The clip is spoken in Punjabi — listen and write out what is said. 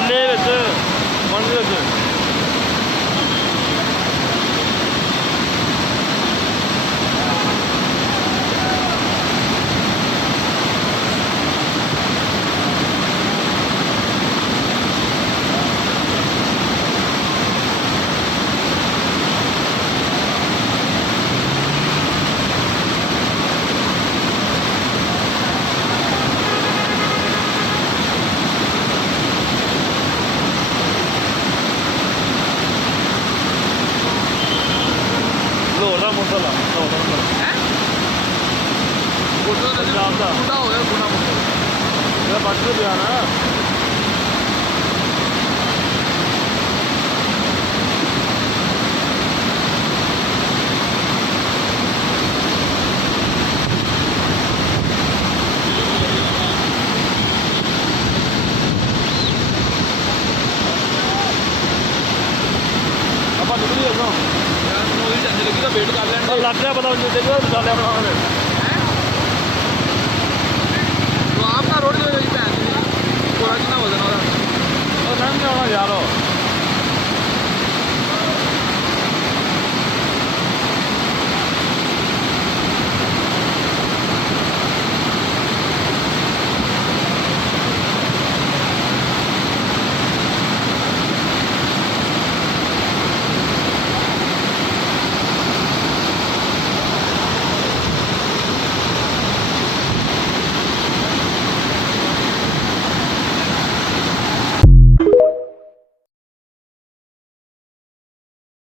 ਥੱਲੇ ਵਿੱਚ ਮੰਨ ਵਿੱਚ ਲਾਹੌਰ ਦਾ ਮੋਟਰ ਆ ਲਾਹੌਰ ਦਾ ਹੈ ਫੋਟੋ ਦਾ ਪੰਜਾਬ ਦਾ ਬੁੱਢਾ ਹੋ ਗਿਆ ਗੁਣਾ ਮੁੰਡਾ ਇਹਦਾ ਬੱਟ ਤੇ ਪਿਆ ਨਾ ਆਪਾਂ ਨਿਕਲੀ ਅੱਗੋਂ ਯਾਰ ਮੈਨੂੰ ਉਹਦੀ ਟੈਨਸ਼ਨ ਲੱਗੀ ਤਾਂ ਵੇਟ ਕਰ ਲੈਣ ਪਰ ਲੱਗ ਗਿਆ ਪਤਾ ਨਹੀਂ ਦੇਖੋ ਵਿਚਾਲਿਆ ਬਣਾਉਣਾ ਹੈ ਤੂੰ ਆਪ ਨਾ ਰੋੜ ਦੇ ਭੈਣ ਦੀ ਕੋਰਾ ਕਿੰਨਾ ਵਜ਼ਨ ਉਹਦਾ ਉਹ ਲੰਘ ਗਿਆ ਹੋਣਾ ਯਾਰ ਉਹ